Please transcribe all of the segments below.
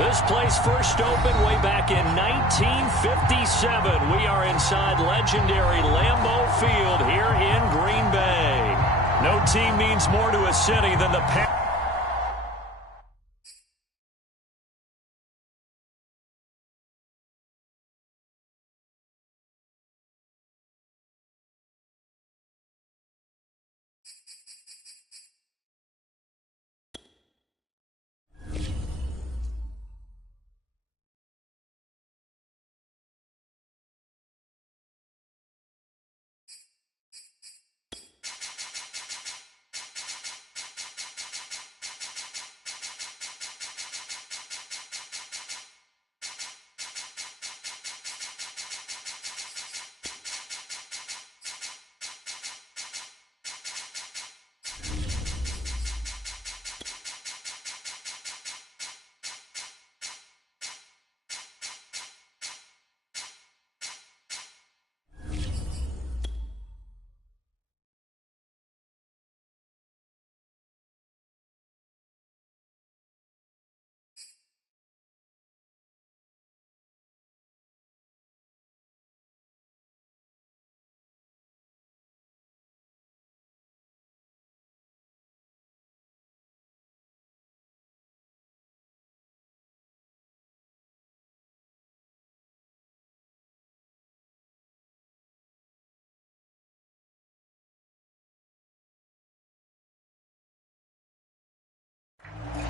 This place first opened way back in 1957. We are inside legendary Lambeau Field here in Green Bay. No team means more to a city than the Packers.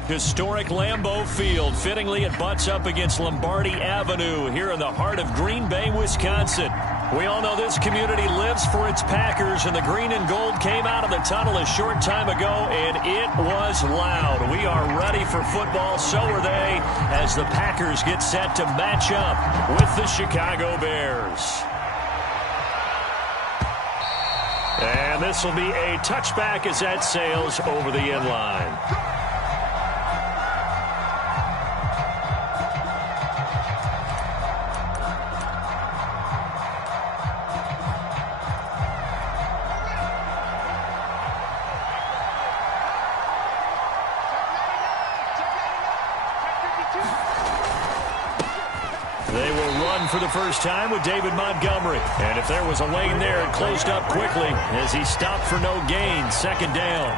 Historic Lambeau Field. Fittingly, it butts up against Lombardi Avenue here in the heart of Green Bay, Wisconsin. We all know this community lives for its Packers, and the green and gold came out of the tunnel a short time ago, and it was loud. We are ready for football, so are they, as the Packers get set to match up with the Chicago Bears. And this will be a touchback as that sails over the end line. For the first time with David Montgomery. And if there was a lane there, it closed up quickly as he stopped for no gain. Second down.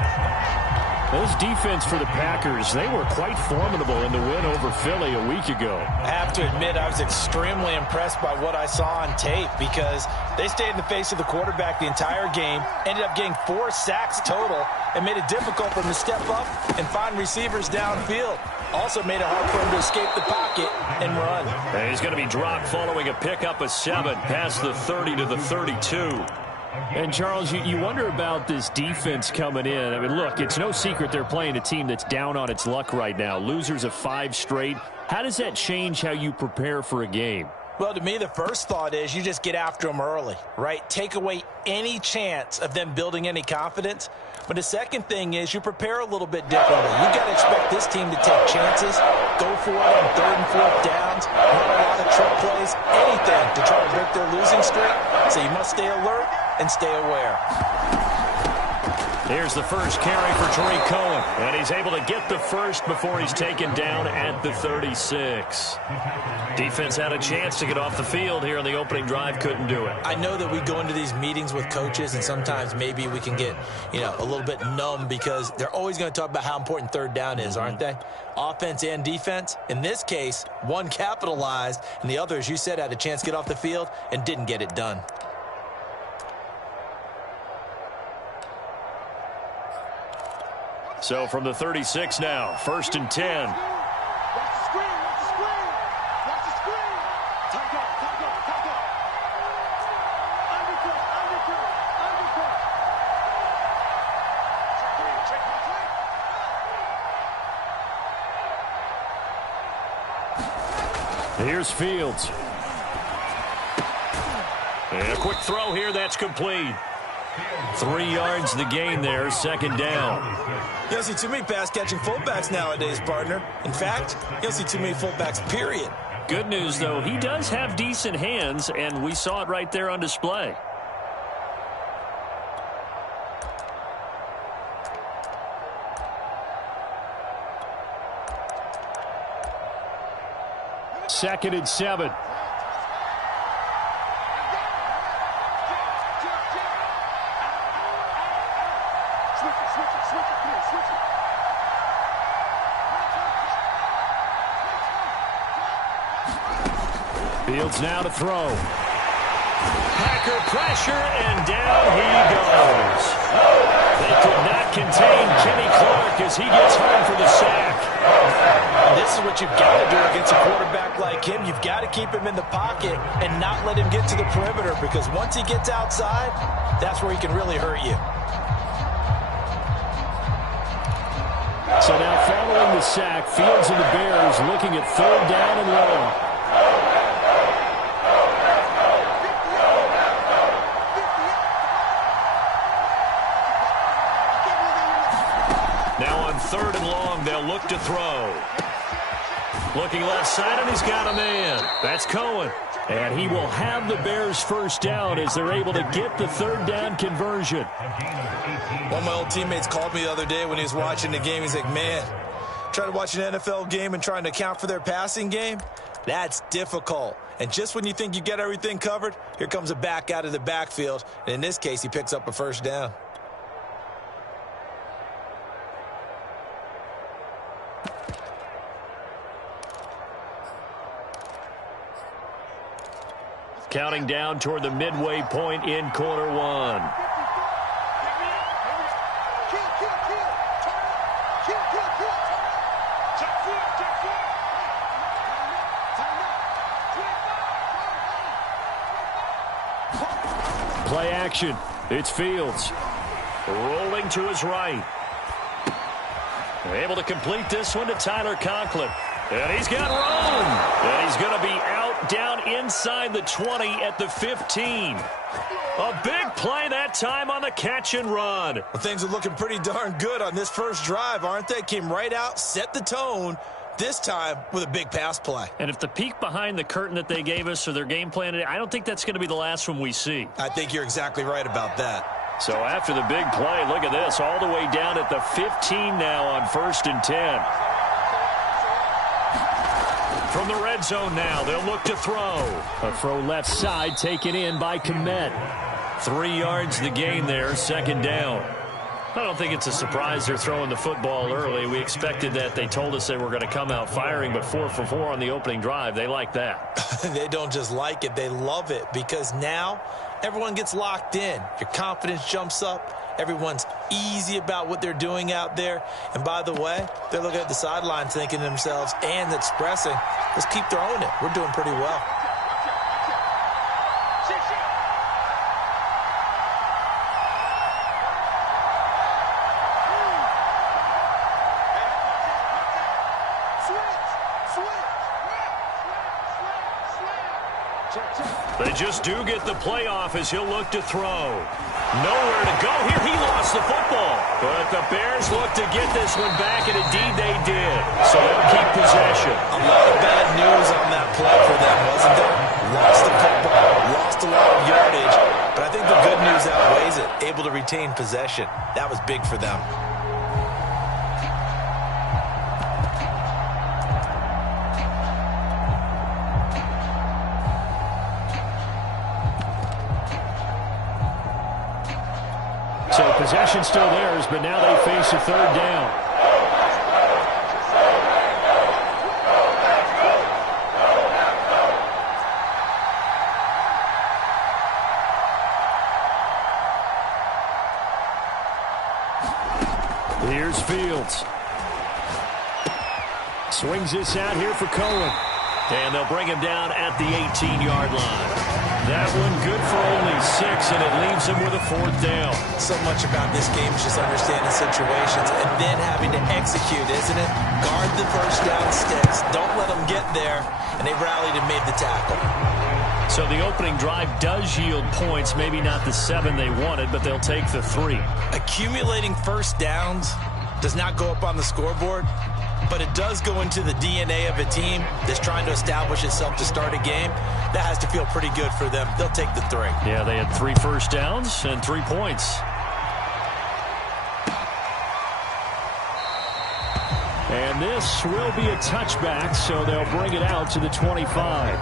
This defense for the Packers, they were quite formidable in the win over Philly a week ago. I have to admit, I was extremely impressed by what I saw on tape because they stayed in the face of the quarterback the entire game, ended up getting 4 sacks total, and made it difficult for him to step up and find receivers downfield. Also made it hard for him to escape the pocket and run. And he's going to be dropped following a pickup of 7 past the 30 to the 32. And, Charles, you wonder about this defense coming in. I mean, look, it's no secret they're playing a team that's down on its luck right now. Losers of 5 straight. How does that change how you prepare for a game? Well, to me, the first thought is you just get after them early, right? Take away any chance of them building any confidence. But the second thing is you prepare a little bit differently. You've got to expect this team to take chances, go for it on 3rd and 4th downs, run a lot of trick plays, anything to try to break their losing streak. So you must stay alert and stay aware. Here's the first carry for Tariq Cohen, and he's able to get the first before he's taken down at the 36. Defense had a chance to get off the field here in the opening drive, couldn't do it. I know that we go into these meetings with coaches, and sometimes maybe we can get, a little bit numb because they're always going to talk about how important 3rd down is, aren't they? Offense and defense. In this case, one capitalized, and the other, as you said, had a chance to get off the field and didn't get it done. So from the 36 now, 1st and 10. Here's Fields. And a quick throw here, that's complete. 3 yards the gain there, 2nd down. You don't see too many pass-catching fullbacks nowadays, partner. In fact, you don't see too many fullbacks, period. Good news, though, he does have decent hands, and we saw it right there on display. 2nd and 7. Fields now to throw. Packer pressure, and down he goes. They could not contain Kenny Clark as he gets home for the sack. This is what you've got to do against a quarterback like him. You've got to keep him in the pocket and not let him get to the perimeter, because once he gets outside, that's where he can really hurt you. So now following the sack, Fields and the Bears looking at 3rd down and long. Now on 3rd and long, they'll look to throw. Looking left side, and he's got a man. That's Cohen. And he will have the Bears 1st down as they're able to get the 3rd down conversion. One of my old teammates called me the other day when he was watching the game. He's like, man, trying to watch an NFL game and trying to account for their passing game, that's difficult. And just when you think you get everything covered, here comes a back out of the backfield. And in this case, he picks up a 1st down. Counting down toward the midway point in quarter 1. Play action. It's Fields. Rolling to his right. Able to complete this one to Tyler Conklin. And he's got room. And he's going to be out down inside the 20 at the 15. A big play that time on the catch and run. Well, things are looking pretty darn good on this first drive, aren't they? Came right out, set the tone, this time with a big pass play. And if the peek behind the curtain that they gave us or their game plan, I don't think that's going to be the last one we see. I think you're exactly right about that. So after the big play, look at this, all the way down at the 15 now on 1st and 10. From the red zone now, they'll look to throw. A throw left side taken in by Kmet. 3 yards the gain there, 2nd down. I don't think it's a surprise they're throwing the football early. We expected that. They told us they were going to come out firing, but 4 for 4 on the opening drive. They like that. They don't just like it, they love it, because now everyone gets locked in. Your confidence jumps up. Everyone's easy about what they're doing out there. And by the way, they're looking at the sidelines thinking to themselves and expressing, let's keep throwing it. We're doing pretty well. They just do get the playoff as he'll look to throw. Nowhere to go here. He lost the football. But the Bears look to get this one back, and indeed they did. So they'll keep possession. A lot of bad news on that play for them, wasn't there? Lost the football, lost a lot of yardage. But I think the good news outweighs it. Able to retain possession. That was big for them. So possession still theirs, but now they face a 3rd down. Here's Fields. Swings this out here for Cohen. And they'll bring him down at the 18-yard line. That one good for only 6, and it leaves him with a 4th down. So much about this game is just understanding situations and then having to execute, isn't it? Guard the first down sticks. Don't let them get there. And they rallied and made the tackle. So the opening drive does yield points. Maybe not the 7 they wanted, but they'll take the 3. Accumulating first downs does not go up on the scoreboard, but it does go into the DNA of a team that's trying to establish itself to start a game. That has to feel pretty good for them. They'll take the 3. Yeah, they had 3 first downs and 3 points. And this will be a touchback, so they'll bring it out to the 25.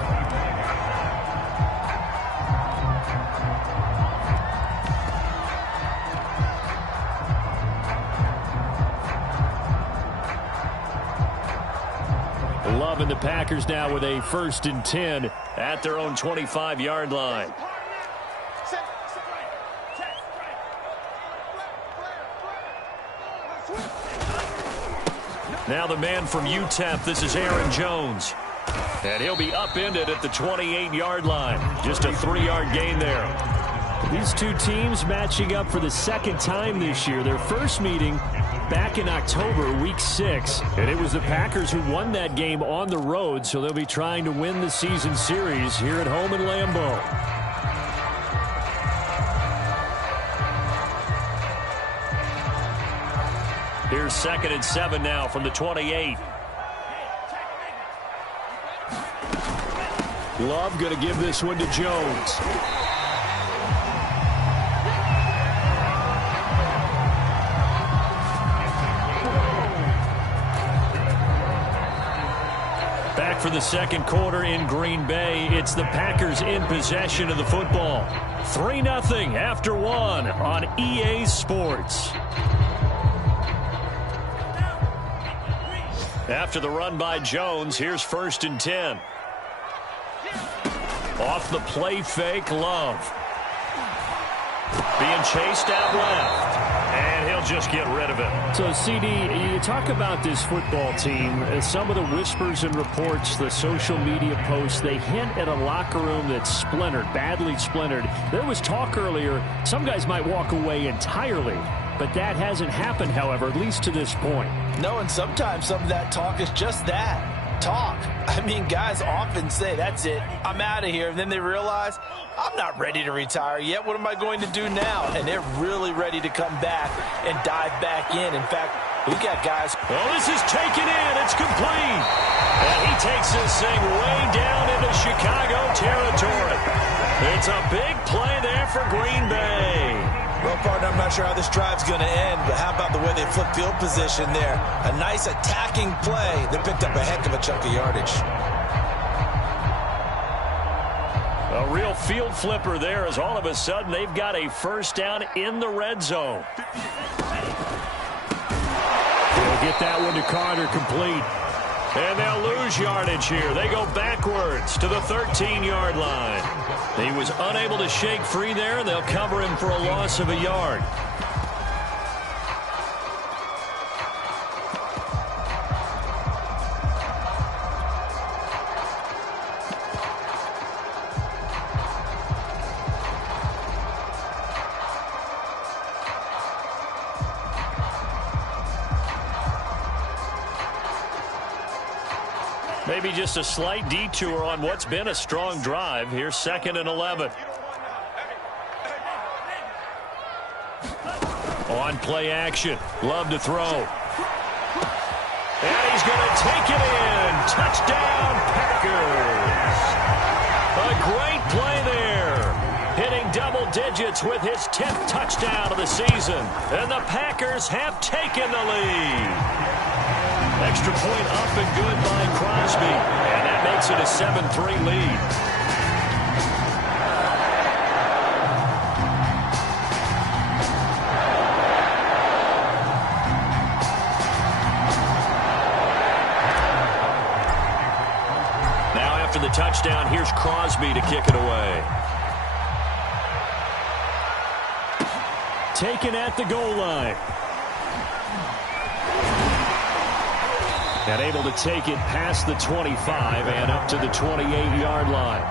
Love and the Packers now with a 1st and 10 at their own 25-yard line. Now the man from UTEP, this is Aaron Jones. And he'll be upended at the 28-yard line. Just a 3-yard gain there. These two teams matching up for the 2nd time this year. Their first meeting back in October, week 6. And it was the Packers who won that game on the road, so they'll be trying to win the season series here at home in Lambeau. Here's 2nd and 7 now from the 28. Love going to give this one to Jones. Back for the 2nd quarter in Green Bay. It's the Packers in possession of the football. 3-0 after 1 on EA Sports. After the run by Jones, here's 1st and 10. Off the play fake, Love. Being chased out left. And he'll just get rid of it. So, CD, you talk about this football team. Some of the whispers and reports, the social media posts, they hint at a locker room that's splintered, badly splintered. There was talk earlier, some guys might walk away entirely. But that hasn't happened, however, at least to this point. No, and sometimes some of that talk is just that, talk. I mean, guys often say, that's it, I'm out of here. And then they realize, I'm not ready to retire yet. What am I going to do now? And they're really ready to come back and dive back in. In fact, we got guys. Well, this is taken in. It's complete. And he takes this thing way down into Chicago territory. It's a big play there for Green Bay. Well, partner, I'm not sure how this drive's going to end, but how about the way they flip field position there? A nice attacking play. They picked up a heck of a chunk of yardage. A real field flipper there as all of a sudden they've got a 1st down in the red zone. They'll get that one to Carter, complete. And they'll lose yardage here. They go backwards to the 13-yard line. He was unable to shake free there, and they'll cover him for a loss of a yard. Maybe just a slight detour on what's been a strong drive. Here's 2nd and 11. On play action. Love to throw. And he's going to take it in. Touchdown, Packers. A great play there. Hitting double digits with his 10th touchdown of the season. And the Packers have taken the lead. Extra point up and good by Crosby. And that makes it a 7-3 lead. Now after the touchdown, here's Crosby to kick it away. Taken at the goal line. And able to take it past the 25 and up to the 28-yard line.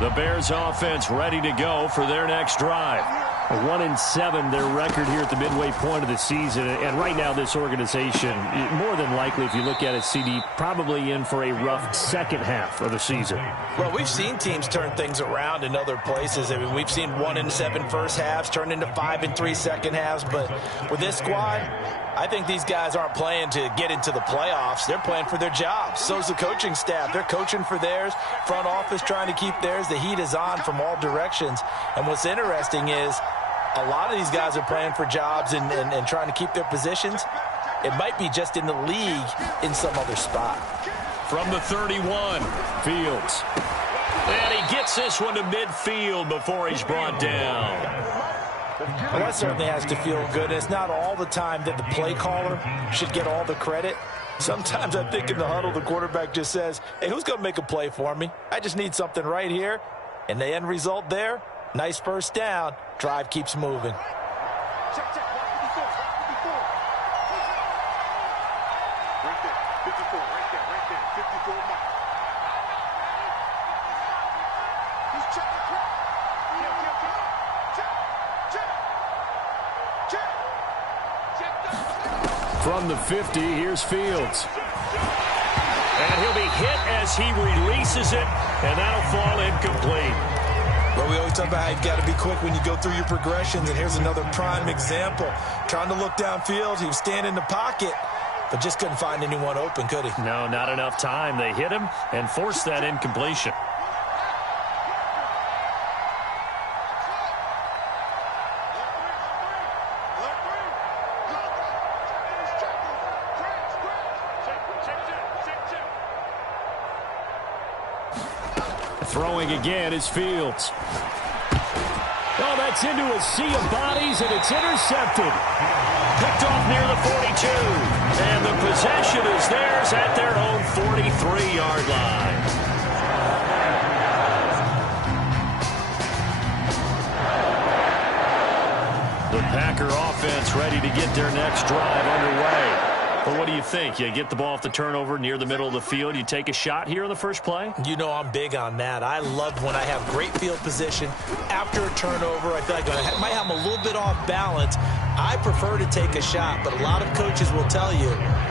The Bears offense ready to go for their next drive. 1-7, their record here at the midway point of the season. And right now, this organization, more than likely, if you look at it, CD, probably in for a rough second half of the season. Well, we've seen teams turn things around in other places. I mean, we've seen 1-7 first halves turn into 5-3 second halves. But with this squad, I think these guys aren't playing to get into the playoffs. They're playing for their jobs. So's the coaching staff. They're coaching for theirs. Front office trying to keep theirs. The heat is on from all directions. And what's interesting is a lot of these guys are playing for jobs and trying to keep their positions. It might be just in the league in some other spot. From the 31, Fields. And he gets this one to midfield before he's brought down. Well, that certainly has to feel good. It's not all the time that the play caller should get all the credit. Sometimes I think in the huddle, the quarterback just says, hey, who's going to make a play for me? I just need something right here. And the end result there, nice first down. Drive keeps moving. Check, check. Block 54. Block 54. Right there. 54. Right there. Right there. 54 mark. He's checking. Check. From the 50, here's Fields. And he'll be hit as he releases it, and that'll fall incomplete. Well, we always talk about how you've got to be quick when you go through your progressions, and here's another prime example. Trying to look downfield, he was standing in the pocket, but just couldn't find anyone open, could he? No, not enough time. They hit him and forced that incompletion. Throwing again is Fields. Oh, that's into a sea of bodies, and it's intercepted. Picked off near the 42. And the possession is theirs at their own 43-yard line. The Packer offense ready to get their next drive underway. Well, what do you think? You get the ball off the turnover near the middle of the field. You take a shot here on the first play? You know I'm big on that. I love when I have great field position. After a turnover, I feel like I might have them a little bit off balance. I prefer to take a shot, but a lot of coaches will tell you,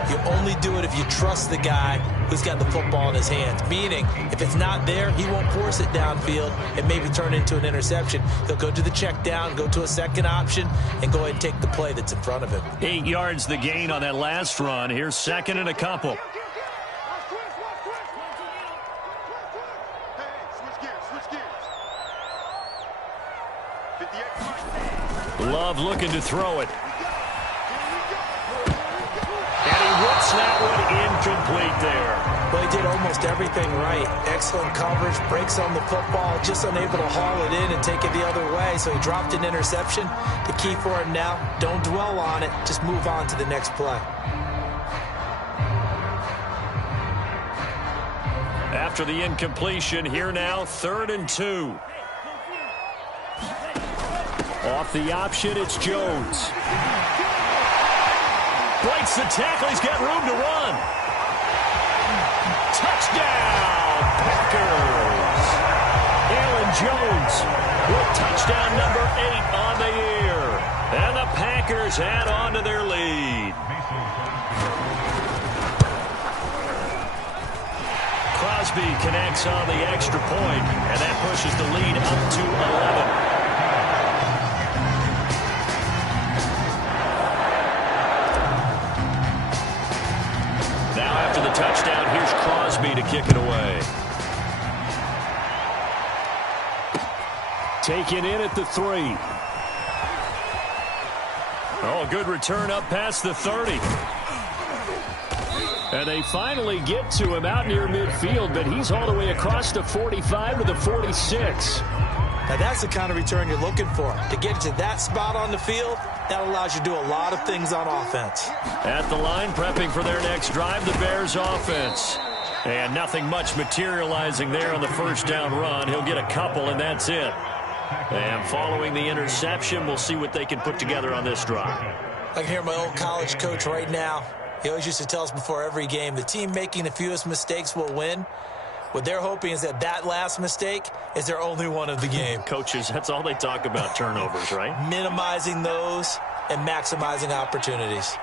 you only do it if you trust the guy who's got the football in his hands. Meaning, if it's not there, he won't force it downfield and maybe turn it into an interception. He'll go to the check down, go to a second option, and go ahead and take the play that's in front of him. 8 yards the gain on that last run. Here's second and a couple. Love looking to throw it. And he whips that one incomplete there. Well, he did almost everything right. Excellent coverage, breaks on the football, just unable to haul it in and take it the other way. So he dropped an interception. The key for him now, don't dwell on it. Just move on to the next play. After the incompletion, here now, 3rd and 2. Off the option, it's Jones. Breaks the tackle. He's got room to run. Touchdown, Packers. Aaron Jones with touchdown number 8 on the year. And the Packers add on to their lead. Crosby connects on the extra point, and that pushes the lead up to 11. After the touchdown, here's Crosby to kick it away. Taken in at the 3. Oh, a good return up past the 30. And they finally get to him out near midfield, but he's all the way across the 45 to the 46. Now, that's the kind of return you're looking for. To get to that spot on the field, that allows you to do a lot of things on offense. At the line, prepping for their next drive, the Bears offense. And nothing much materializing there on the first down run. He'll get a couple, and that's it. And following the interception, we'll see what they can put together on this drive. I can hear my old college coach right now. He always used to tell us before every game, the team making the fewest mistakes will win. What they're hoping is that last mistake is their only one of the game. Coaches, that's all they talk about, turnovers, right? Minimizing those and maximizing opportunities.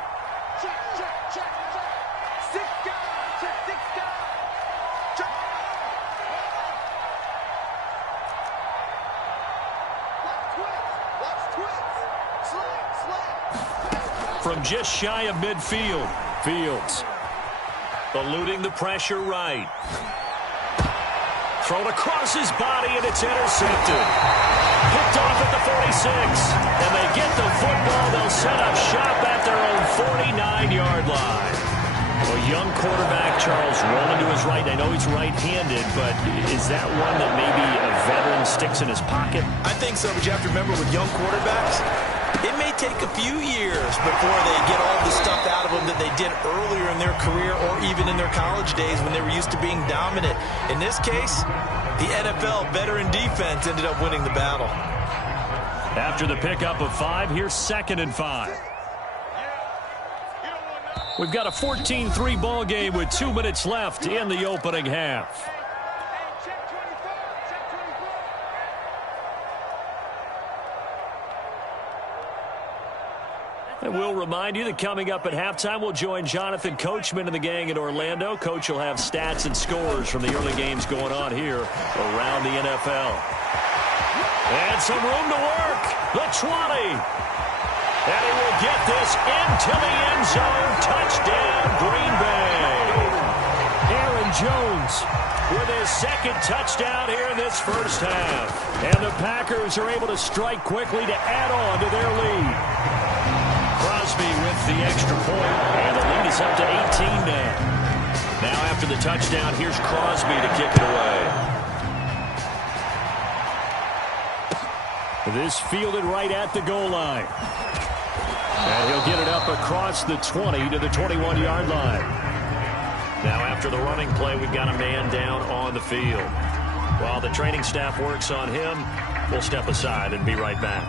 from just shy of midfield. Fields eluding the pressure right. Thrown across his body, and it's intercepted. Picked off at the 46. And they get the football. They'll set up shop at their own 49-yard line. A young quarterback, Charles, rolling to his right. I know he's right-handed, but is that one that maybe a veteran sticks in his pocket? I think so, but you have to remember with young quarterbacks, it may take a few years before they get all the stuff out of them that they did earlier in their career or even in their college days when they were used to being dominant. In this case, the NFL veteran defense ended up winning the battle. After the pickup of 5, here's 2nd and 5. We've got a 14-3 ball game with 2 minutes left in the opening half. And we'll remind you that coming up at halftime, we'll join Jonathan Coachman and the gang in Orlando. Coach will have stats and scores from the early games going on here around the NFL. And some room to work. The 20. And he will get this into the end zone. Touchdown, Green Bay. Aaron Jones with his 2nd touchdown here in this first half. And the Packers are able to strike quickly to add on to their lead. Crosby with the extra point, and the lead is up to 18 now. Now after the touchdown, here's Crosby to kick it away. This fielded right at the goal line. And he'll get it up across the 20 to the 21-yard line. Now after the running play, we've got a man down on the field. While the training staff works on him, we'll step aside and be right back.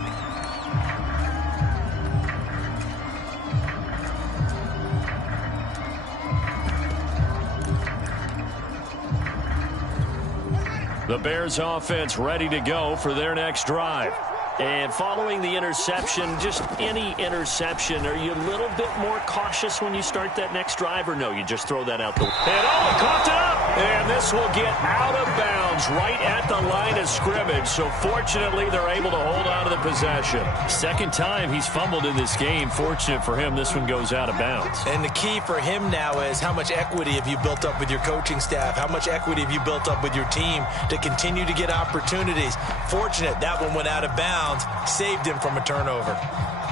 The Bears offense ready to go for their next drive. And following the interception, just any interception, are you a little bit more cautious when you start that next drive, or no, you just throw that out the... And oh, coughed it up! And this will get out of bounds right at the line of scrimmage. So fortunately, they're able to hold on to the possession. 2nd time he's fumbled in this game. Fortunate for him, this one goes out of bounds. And the key for him now is how much equity have you built up with your coaching staff? How much equity have you built up with your team to continue to get opportunities? Fortunate that one went out of bounds. Saved him from a turnover.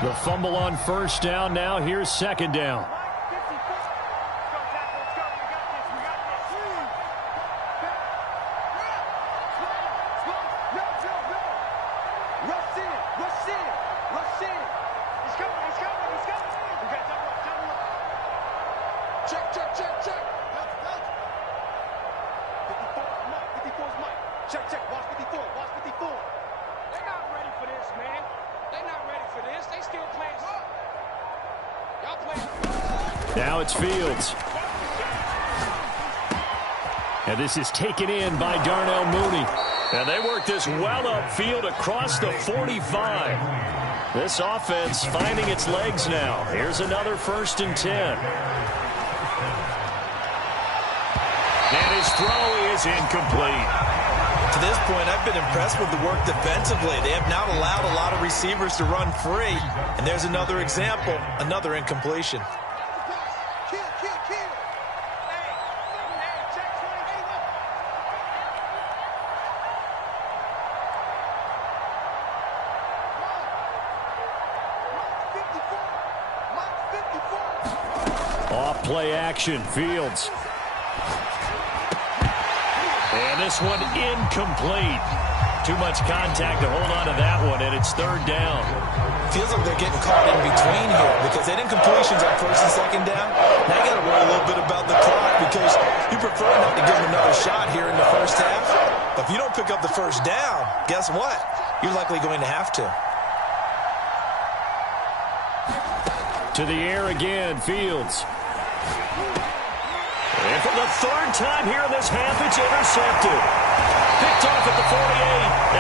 The fumble on 1st down. Now here's 2nd down. Now it's Fields. And this is taken in by Darnell Mooney. And they work this well upfield across the 45. This offense finding its legs now. Here's another 1st and 10. And his throw is incomplete. To this point, I've been impressed with the work defensively. They have not allowed a lot of receivers to run free. And there's another example, another incompletion. Play action, Fields. And this one incomplete. Too much contact to hold on to that one, and it's 3rd down. Feels like they're getting caught in between here because they did incompletions on 1st and 2nd down. Now you got to worry a little bit about the clock because you prefer not to give them another shot here in the first half. But if you don't pick up the 1st down, guess what? You're likely going to have to. To the air again, Fields. And for the 3rd time here in this half, it's intercepted. Picked off at the 48,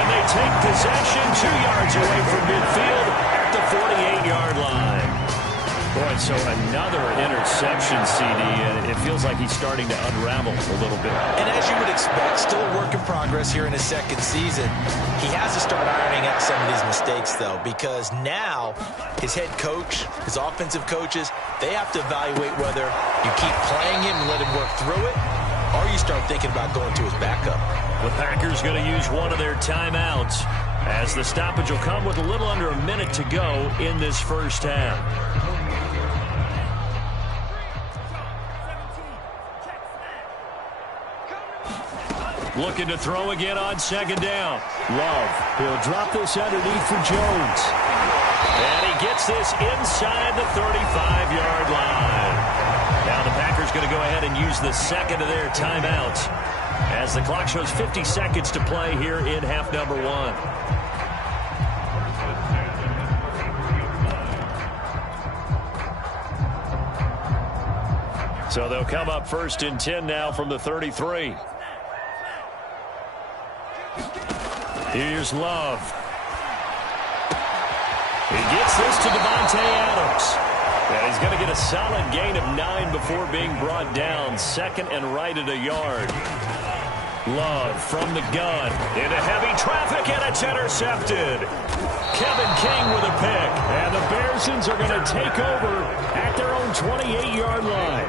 and they take possession 2 yards away from midfield at the 48-yard line. Boy, so another interception, CD, and it feels like he's starting to unravel a little bit. And as you would expect, still a work in progress here in his second season. He has to start ironing out some of these mistakes, though, because now his head coach, his offensive coaches, they have to evaluate whether you keep playing him and let him work through it, or you start thinking about going to his backup. The Packers going to use one of their timeouts, as the stoppage will come with a little under a minute to go in this first half. Looking to throw again on second down. Love. He'll drop this underneath for Jones. And he gets this inside the 35-yard line. Now the Packers going to go ahead and use the second of their timeouts, as the clock shows 50 seconds to play here in half number one. So they'll come up 1st and 10 now from the 33. Here's Love. He gets this to Davante Adams. And he's going to get a solid gain of 9 before being brought down. 2nd and right at a yard. Love from the gun into heavy traffic, and it's intercepted. Kevin King with a pick. And the Bearsons are going to take over at their own 28-yard line.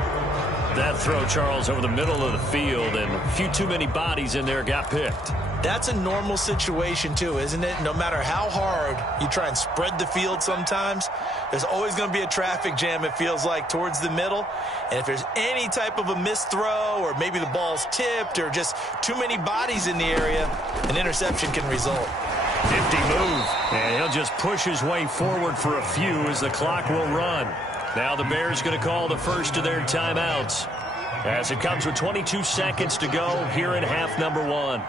That throw, Charles, over the middle of the field, and a few too many bodies in there got picked. That's a normal situation, too, isn't it? No matter how hard you try and spread the field sometimes, there's always going to be a traffic jam, it feels like, towards the middle. And if there's any type of a missed throw, or maybe the ball's tipped, or just too many bodies in the area, an interception can result. 50 move, and he'll just push his way forward for a few as the clock will run. Now the Bears going to call the first of their timeouts, as it comes with 22 seconds to go here in half number one.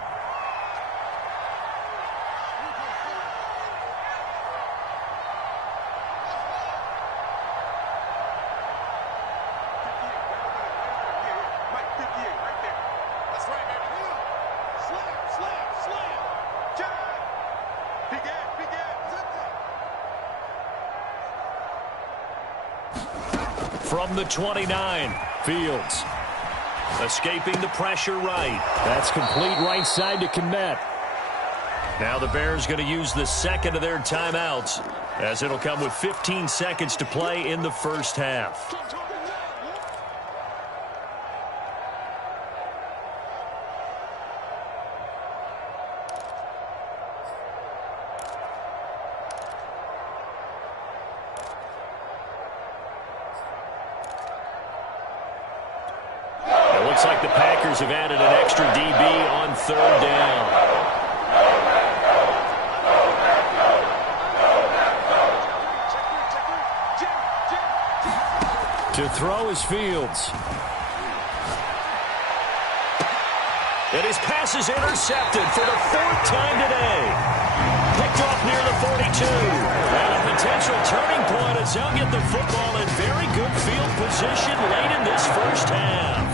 From the 29, Fields. Escaping the pressure right. That's complete right side to Kmet. Now the Bears going to use the second of their timeouts, as it'll come with 15 seconds to play in the first half. Looks like the Packers have added an extra DB on 3rd down. To throw is Fields. And his pass is intercepted for the 4th time today. Picked off near the 42. And a potential turning point as they'll get the football in very good field position late in this first half.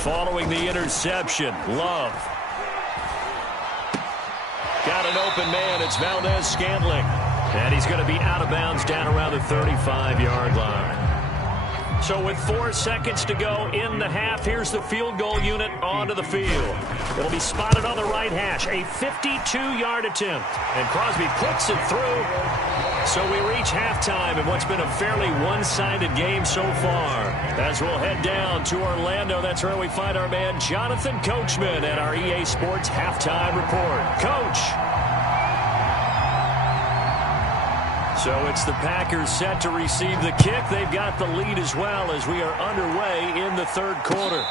Following the interception, Love. Got an open man. It's Valdez-Scantling. And he's going to be out of bounds down around the 35-yard line. So with 4 seconds to go in the half, here's the field goal unit onto the field. It'll be spotted on the right hash. A 52-yard attempt. And Crosby puts it through. So we reach halftime in what's been a fairly one-sided game so far. As we'll head down to Orlando, that's where we find our man Jonathan Coachman at our EA Sports Halftime Report. Coach. So it's the Packers set to receive the kick. They've got the lead as well as we are underway in the 3rd quarter.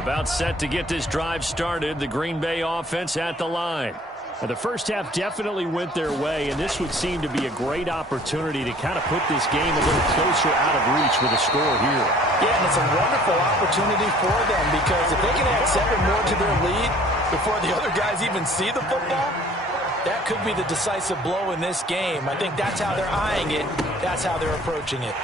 About set to get this drive started. The Green Bay offense at the line. And the first half definitely went their way, and this would seem to be a great opportunity to kind of put this game a little closer out of reach with a score here. Yeah, and it's a wonderful opportunity for them because if they can add 7 more to their lead before the other guys even see the football, that could be the decisive blow in this game. I think that's how they're eyeing it. That's how they're approaching it.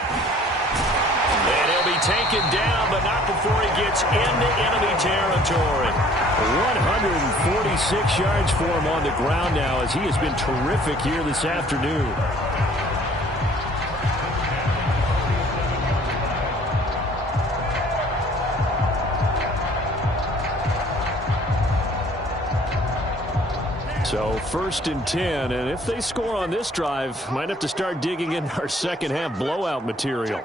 And he'll be taken down, but not before he gets into enemy territory. 146 yards for him on the ground now as he has been terrific here this afternoon. So 1st and 10, and if they score on this drive, might have to start digging in our second half blowout material.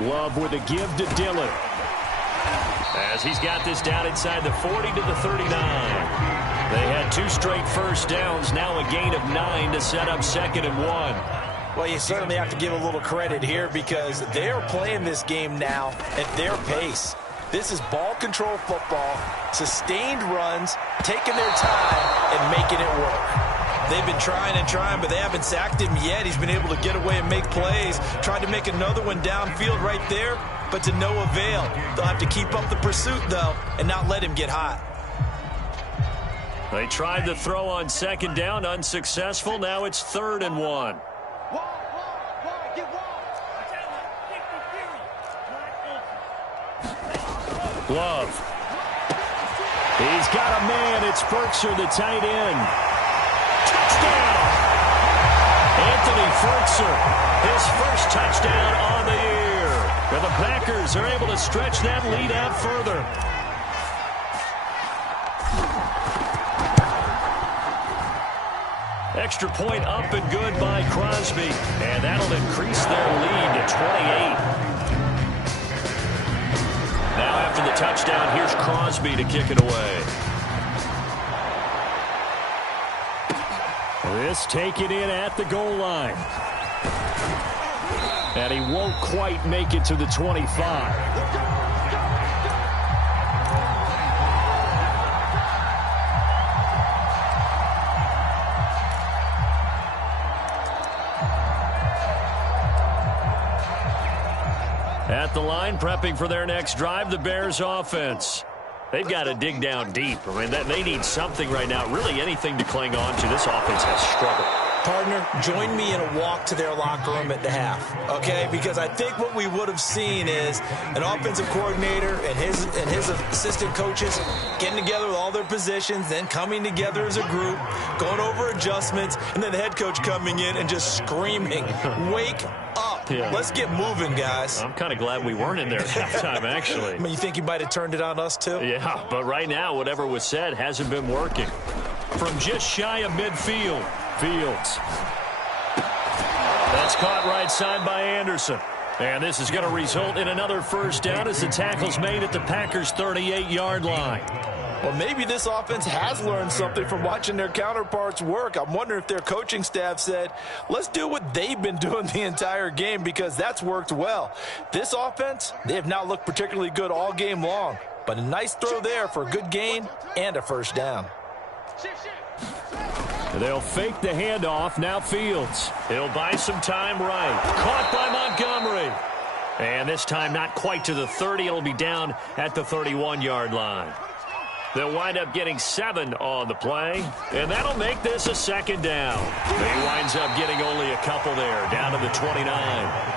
Love with a give to Dillon. As he's got this down inside the 40 to the 39. They had 2 straight first downs, now a gain of 9 to set up 2nd and 1. Well, you certainly have to give a little credit here because they are playing this game now at their pace. This is ball control football, sustained runs, taking their time and making it work. They've been trying and trying, but they haven't sacked him yet. He's been able to get away and make plays. Tried to make another one downfield right there, but to no avail. They'll have to keep up the pursuit, though, and not let him get hot. They tried to throw on 2nd down, unsuccessful. Now it's 3rd and 1. Love. He's got a man. It's Firkser, the tight end. Touchdown! Anthony Firkser, his first touchdown on the year. And the Packers are able to stretch that lead out further. Extra point up and good by Crosby. And that'll increase their lead to 28. Now after the touchdown, here's Crosby to kick it away. This taken in at the goal line. And he won't quite make it to the 25. At the line, prepping for their next drive, the Bears offense. They've got to dig down deep. I mean, they need something right now, really anything to cling on to. This offense has struggled. Partner, join me in a walk to their locker room at the half, okay? Because I think what we would have seen is an offensive coordinator and his assistant coaches getting together with all their positions, then coming together as a group, going over adjustments, and then the head coach coming in and just screaming, wake up. Yeah. Let's get moving, guys. I'm kind of glad we weren't in there at halftime, actually. I mean, you think you might have turned it on us, too? Yeah, but right now, whatever was said hasn't been working. From just shy of midfield, Fields. That's caught right side by Anderson. And this is going to result in another first down as the tackle's made at the Packers' 38-yard line. Well, maybe this offense has learned something from watching their counterparts work. I'm wondering if their coaching staff said, let's do what they've been doing the entire game because that's worked well. This offense, they have not looked particularly good all game long. But a nice throw there for a good gain and a first down. They'll fake the handoff. Now Fields. He'll buy some time right. Caught by Montgomery. And this time not quite to the 30. It'll be down at the 31-yard line. They'll wind up getting 7 on the play, and that'll make this a 2nd down. He winds up getting only a couple there, down to the 29.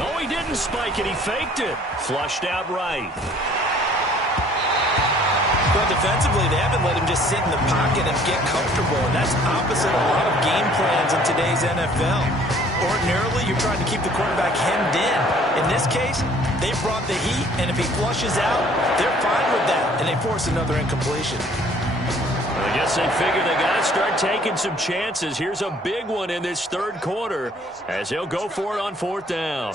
Oh, he didn't spike it. He faked it. Flushed out right. Well, defensively, they haven't let him just sit in the pocket and get comfortable, and that's opposite a lot of game plans in today's NFL. Ordinarily, you're trying to keep the quarterback hemmed in. In this case, they brought the heat, and if he flushes out, they're fine with that, and they force another incompletion. I guess they figure they got to start taking some chances. Here's a big one in this third quarter as he'll go for it on fourth down.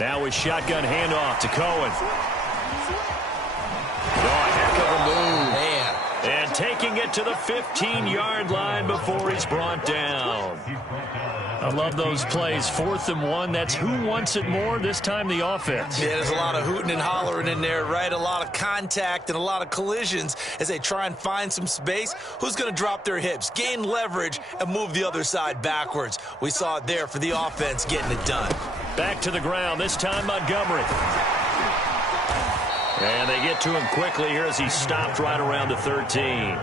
Now a shotgun handoff to Cohen. Oh, a heck of a move. Man. And taking it to the 15-yard line before he's brought down. I love those plays. 4th and 1. That's who wants it more. This time the offense. Yeah, there's a lot of hooting and hollering in there, right? A lot of contact and a lot of collisions as they try and find some space. Who's going to drop their hips, gain leverage, and move the other side backwards? We saw it there for the offense getting it done. Back to the ground, this time Montgomery. And they get to him quickly here as he stopped right around the 13.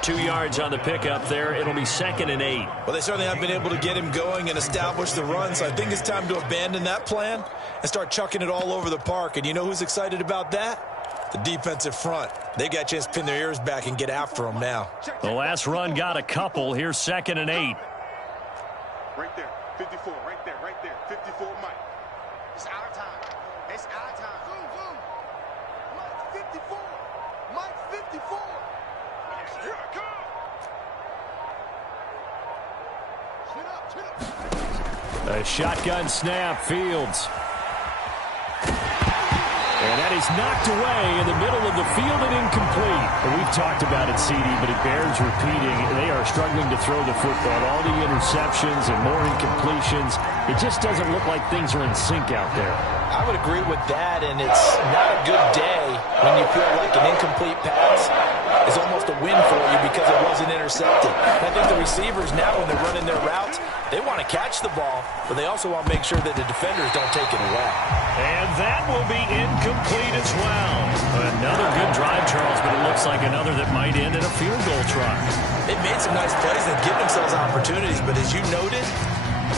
2 yards on the pickup there. It'll be 2nd and 8. Well, they certainly have been able to get him going and establish the run, so I think it's time to abandon that plan and start chucking it all over the park. And you know who's excited about that? The defensive front. They got a chance to pin their ears back and get after him now. The last run got a couple. Here's 2nd and 8. Right there. 54. Right there. Right there. 54, Mike. It's our time. It's our time. Zoom, zoom. Mike 54. Mike 54. Here I come. A shotgun snap, Fields. And that is knocked away in the middle of the field and incomplete. And we've talked about it, CD, but it bears repeating. They are struggling to throw the football. All the interceptions and more incompletions. It just doesn't look like things are in sync out there. I would agree with that, and it's not a good day when you feel like an incomplete pass is almost a win for you because it wasn't intercepted. And I think the receivers now, when they're running their routes, they want to catch the ball, but they also want to make sure that the defenders don't take it away. And that will be incomplete as well. Another good drive, Charles, but it looks like another that might end in a field goal try. They've made some nice plays and given themselves opportunities, but as you noted,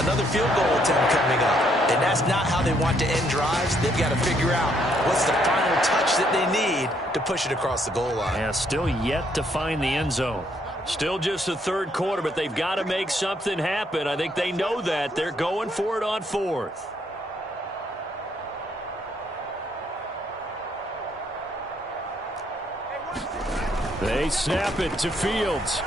another field goal attempt coming up. And that's not how they want to end drives. They've got to figure out what's the final touch that they need to push it across the goal line. Yeah, still yet to find the end zone. Still just the third quarter, but they've got to make something happen. I think they know that. They're going for it on 4th. They snap it to Fields.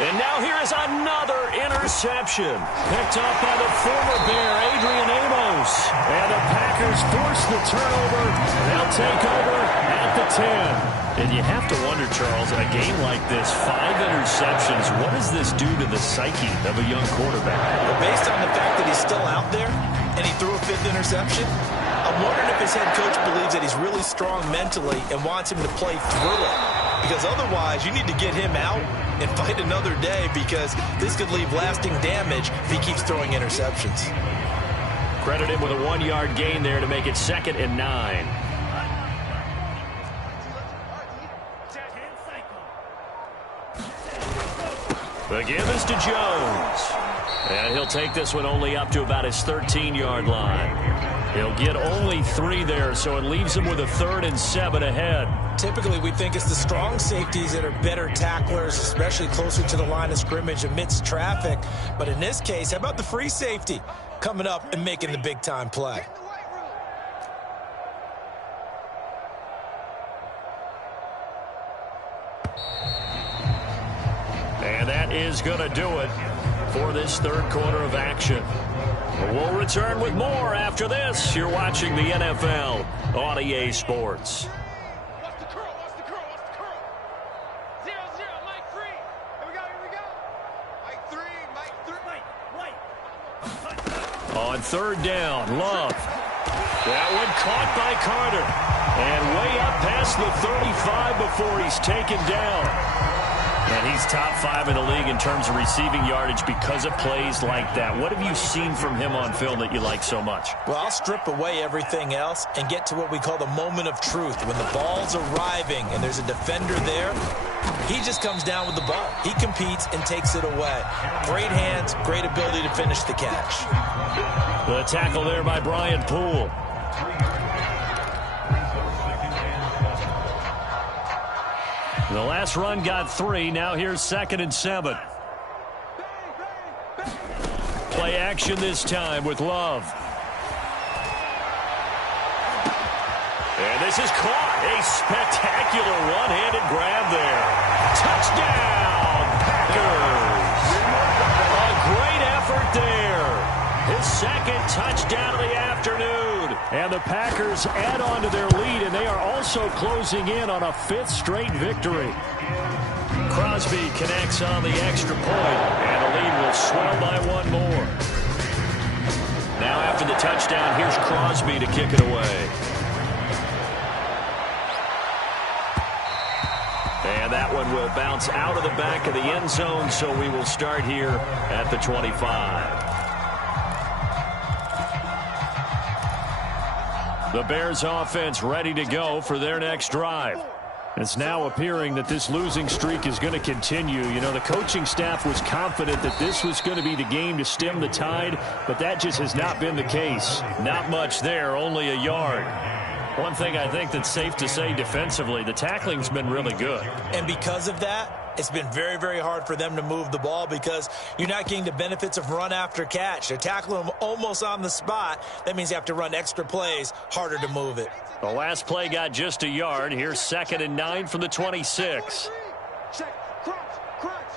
And now here is another interception. Picked up by the former Bear, Adrian Amos. And the Packers force the turnover. They'll take over at the 10. And you have to wonder, Charles, a game like this, 5 interceptions, what does this do to the psyche of a young quarterback? Well, based on the fact that he's still out there and he threw a 5th interception, I'm wondering if his head coach believes that he's really strong mentally and wants him to play through it. Because otherwise, you need to get him out and fight another day because this could leave lasting damage if he keeps throwing interceptions. Credit him with a 1-yard gain there to make it 2nd and 9. The give is to Jones. And he'll take this one only up to about his 13-yard line. He'll get only 3 there, so it leaves him with a 3rd and 7 ahead. Typically, we think it's the strong safeties that are better tacklers, especially closer to the line of scrimmage amidst traffic. But in this case, how about the free safety coming up and making the big-time play? And that is going to do it for this third quarter of action. We'll return with more after this. You're watching the NFL on EA Sports. Watch the curl, watch the curl, watch the curl. 0-0, Mike 3. Here we go. Mike 3, Mike 3. On third down, Love. That one caught by Carter. And way up past the 35 before he's taken down. And he's top 5 in the league in terms of receiving yardage because of plays like that. What have you seen from him on film that you like so much? Well, I'll strip away everything else and get to what we call the moment of truth. When the ball's arriving and there's a defender there, he just comes down with the ball. He competes and takes it away. Great hands, great ability to finish the catch. The tackle there by Brian Poole. The last run got 3. Now here's 2nd and 7. Play action this time with Love. And this is caught. A spectacular one-handed grab there. Touchdown, Packers. A great effort there. His second touchdown of the afternoon. And the Packers add on to their lead, and they are also closing in on a 5th straight victory. Crosby connects on the extra point, and the lead will swell by one more. Now after the touchdown, here's Crosby to kick it away. And that one will bounce out of the back of the end zone, so we will start here at the 25. The Bears offense ready to go for their next drive. It's now appearing that this losing streak is going to continue. You know, the coaching staff was confident that this was going to be the game to stem the tide, but that just has not been the case. Not much there, only a yard. One thing I think that's safe to say defensively, the tackling's been really good. And because of that, it's been very, very hard for them to move the ball because you're not getting the benefits of run after catch. They're tackling them almost on the spot. That means you have to run extra plays, harder to move it. The last play got just a yard. Here's 2nd and 9 from the 26. Check. Crunch.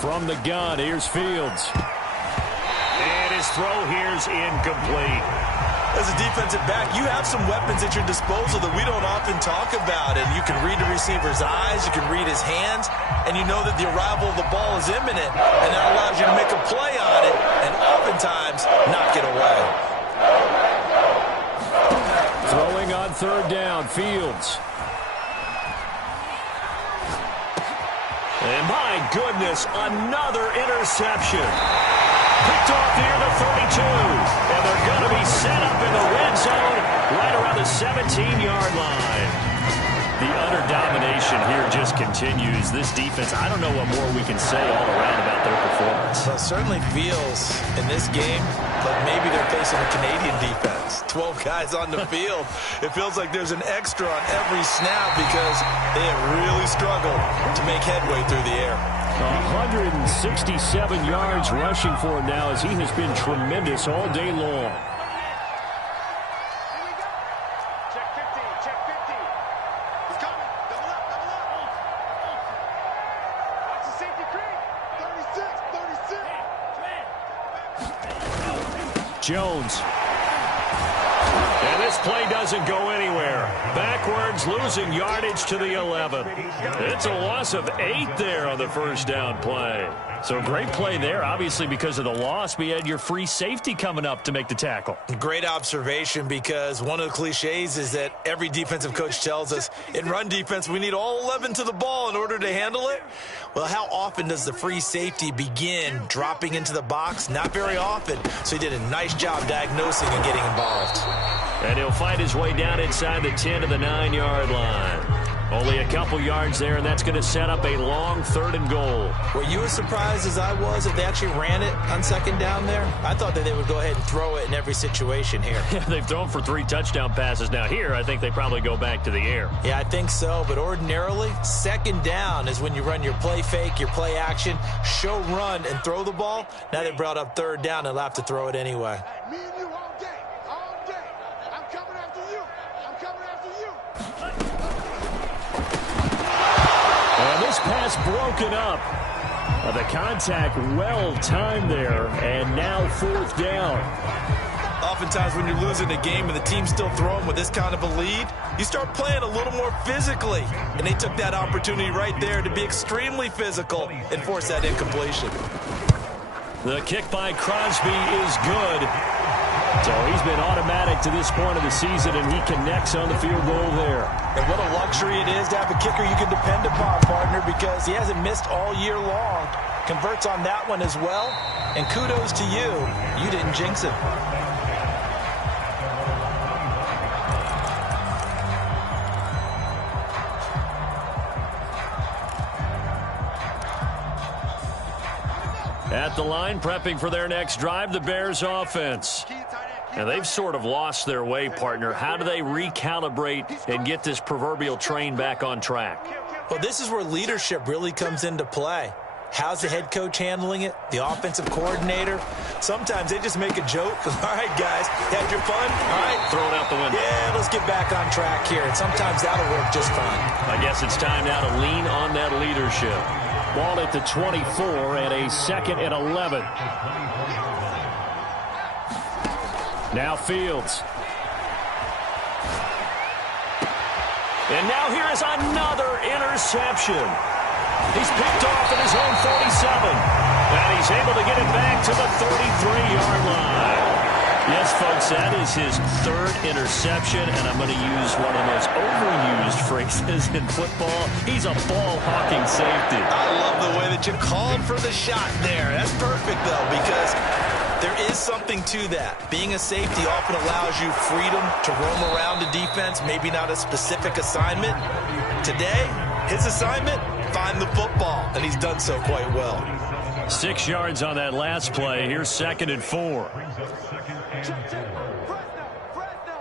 From the gun, here's Fields. And his throw here's incomplete. As a defensive back, you have some weapons at your disposal that we don't often talk about. And you can read the receiver's eyes, you can read his hands, and you know that the arrival of the ball is imminent. And that allows you to make a play on it and oftentimes knock it away. Throwing on 3rd down, Fields. And my goodness, another interception. Picked off near the 32. And they're going to be set up in the red zone right around the 17-yard line. The utter domination here just continues. This defense, I don't know what more we can say all around about their performance. Well, it certainly feels in this game like maybe they're facing a Canadian defense. 12 guys on the field. It feels like there's an extra on every snap because they have really struggled to make headway through the air. 167 yards rushing for him now as he has been tremendous all day long. Check 50. He's coming. Double up. Watch the safety creep. 36. Jones. And this play doesn't go anywhere. Backwards, losing yardage to the 11. It's a loss of 8 there on the first down play. So great play there, obviously because of the loss. We had your free safety coming up to make the tackle. Great observation because one of the cliches is that every defensive coach tells us in run defense we need all 11 to the ball in order to handle it. Well, how often does the free safety begin dropping into the box? Not very often. So he did a nice job diagnosing and getting involved. And he'll find his way down inside the 10 to the 9-yard line. Only a couple yards there, and that's going to set up a long 3rd and goal. Were you as surprised as I was that they actually ran it on 2nd down there? I thought that they would go ahead and throw it in every situation here. They've thrown for 3 touchdown passes. Now here, I think they probably go back to the air. Yeah, I think so, but ordinarily, 2nd down is when you run your play fake, your play action, show run, and throw the ball. Now they brought up 3rd down, they'll have to throw it anyway. Me and you all day. I'm coming after you. And this pass broken up. The contact well timed there, and now 4th down. Oftentimes when you're losing a game and the team's still throwing with this kind of a lead, you start playing a little more physically. And they took that opportunity right there to be extremely physical and force that incompletion. The kick by Crosby is good. So he's been automatic to this point of the season, and he connects on the field goal there. And what a luxury it is to have a kicker you can depend upon, partner, because he hasn't missed all year long. Converts on that one as well. And kudos to you. You didn't jinx it. At the line, prepping for their next drive, the Bears offense. And they've sort of lost their way, partner. How do they recalibrate and get this proverbial train back on track? Well, this is where leadership really comes into play. How's the head coach handling it? The offensive coordinator? Sometimes they just make a joke. All right, guys, you had your fun? All right. Throw it out the window. Yeah, let's get back on track here. And sometimes that'll work just fine. I guess it's time now to lean on that leadership. Ball at the 24 and a 2nd and 11. Now Fields. And now here is another interception. He's picked off at his own 47. And he's able to get it back to the 33-yard line. Yes, folks, that is his 3rd interception, and I'm going to use one of the most overused phrases in football. He's a ball-hawking safety. I love the way that you called for the shot there. That's perfect, though, because there is something to that. Being a safety often allows you freedom to roam around the defense, maybe not a specific assignment. Today, his assignment, find the football, and he's done so quite well. 6 yards on that last play. Here's 2nd and 4. Check. Fresno.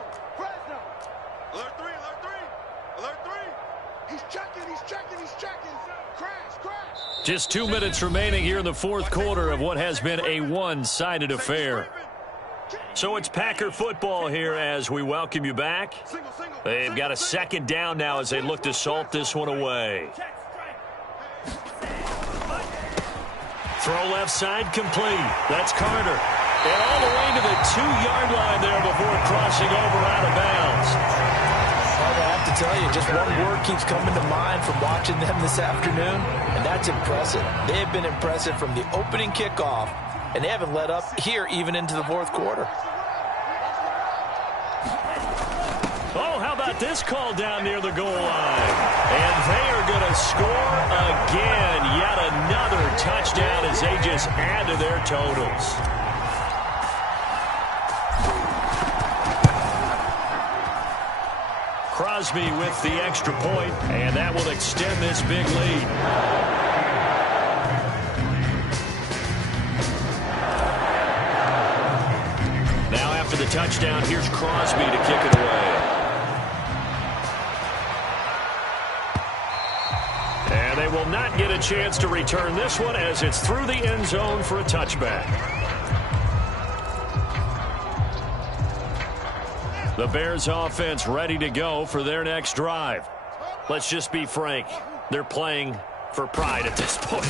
Alert 3. Alert 3. He's checking. Crash. Just 2 minutes remaining here in the 4th quarter of what has been a one-sided affair. So it's Packer football here as we welcome you back. They've got a 2nd down now as they look to salt this one away. Throw left side complete. That's Carter. And all the way to the 2-yard line there before crossing over out of bounds. Well, I have to tell you, just one word keeps coming to mind from watching them this afternoon, and that's impressive. They have been impressive from the opening kickoff, and they haven't let up here even into the 4th quarter. Oh, how about this call down near the goal line? And they are going to score again. Yet another touchdown as they just add to their totals. Crosby with the extra point, and that will extend this big lead. Now after the touchdown, here's Crosby to kick it away. And they will not get a chance to return this one as it's through the end zone for a touchback. The Bears offense ready to go for their next drive. Let's just be frank. They're playing for pride at this point.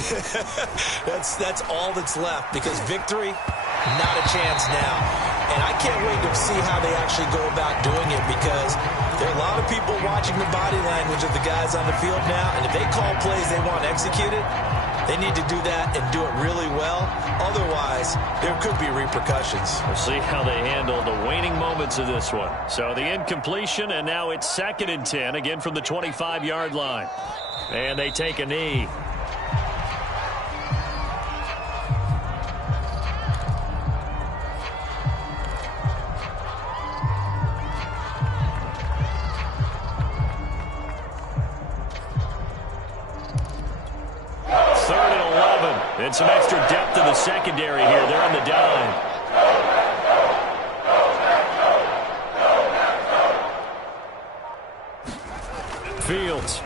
That's all that's left because victory, not a chance now. And I can't wait to see how they actually go about doing it because there are a lot of people watching the body language of the guys on the field now. And if they call plays they want executed, they need to do that and do it really well. Otherwise, there could be repercussions. We'll see how they handle the waning moments of this one. So the incompletion, and now it's 2nd and 10, again from the 25-yard line. And they take a knee. And some extra depth in the secondary here. They're on the dime. Fields.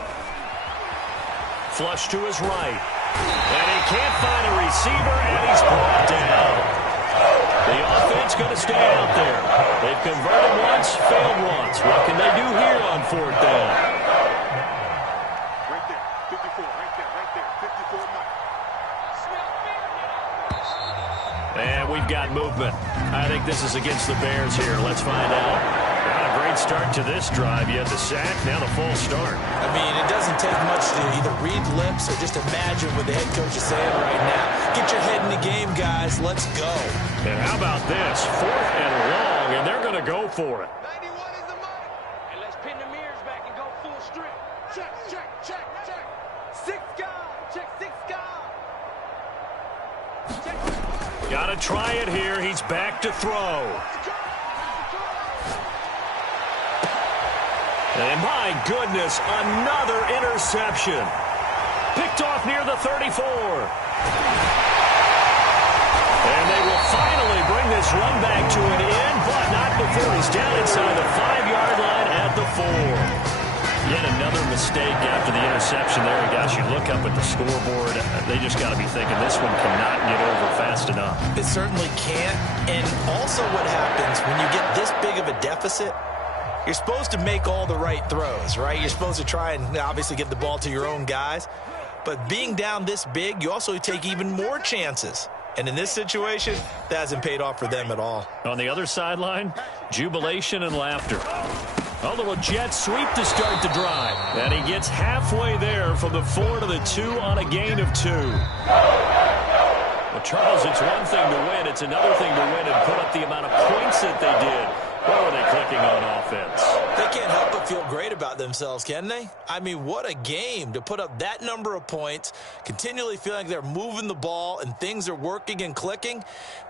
Flush to his right. And he can't find a receiver, and he's brought down. The offense going to stay out there. They've converted once, failed once. What can they do here on 4th down? Right there. 54. Right there. 54 Mike. And we've got movement. I think this is against the Bears here. Let's find out. Not a great start to this drive. You had the sack, now the false start. I mean, it doesn't take much to either read lips or just imagine what the head coach is saying right now. Get your head in the game, guys. Let's go. And how about this? 4th and long, and they're going to go for it. 91 is the mark. And let's pin the mirrors back and go full strip. Check. 6 guard. Check 6 guard. Check. Got to try it here. He's back to throw. And my goodness, another interception. Picked off near the 34. And they will finally bring this run back to an end, but not before he's down inside the 5-yard line at the 4. Yet another mistake after the interception there. Gosh, you look up at the scoreboard. They just got to be thinking this one cannot get over fast enough. It certainly can't. And also what happens when you get this big of a deficit, you're supposed to make all the right throws, right? You're supposed to try and obviously get the ball to your own guys. But being down this big, you also take even more chances. And in this situation, that hasn't paid off for them at all. On the other sideline, jubilation and laughter. A little jet sweep to start the drive. And he gets halfway there from the 4 to the 2 on a gain of 2. Well, Charles, it's one thing to win. It's another thing to win and put up the amount of points that they did. Where were they clicking on offense? They can't help but feel great about themselves, can they? I mean, what a game to put up that number of points, continually feeling like they're moving the ball and things are working and clicking.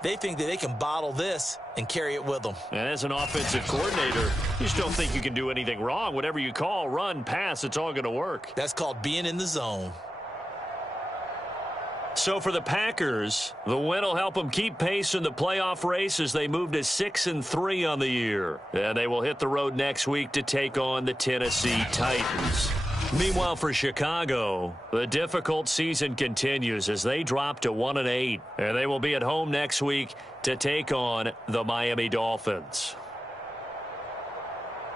They think that they can bottle this and carry it with them. And as an offensive coordinator, you just don't think you can do anything wrong. Whatever you call, run, pass, it's all going to work. That's called being in the zone. So for the Packers, the win will help them keep pace in the playoff race as they move to 6-3 on the year. And they will hit the road next week to take on the Tennessee Titans. Meanwhile, for Chicago, the difficult season continues as they drop to 1-8. And they will be at home next week to take on the Miami Dolphins.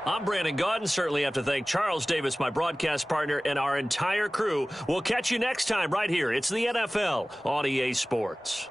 I'm Brandon Gaudin. Certainly have to thank Charles Davis, my broadcast partner, and our entire crew. We'll catch you next time right here. It's the NFL on EA Sports.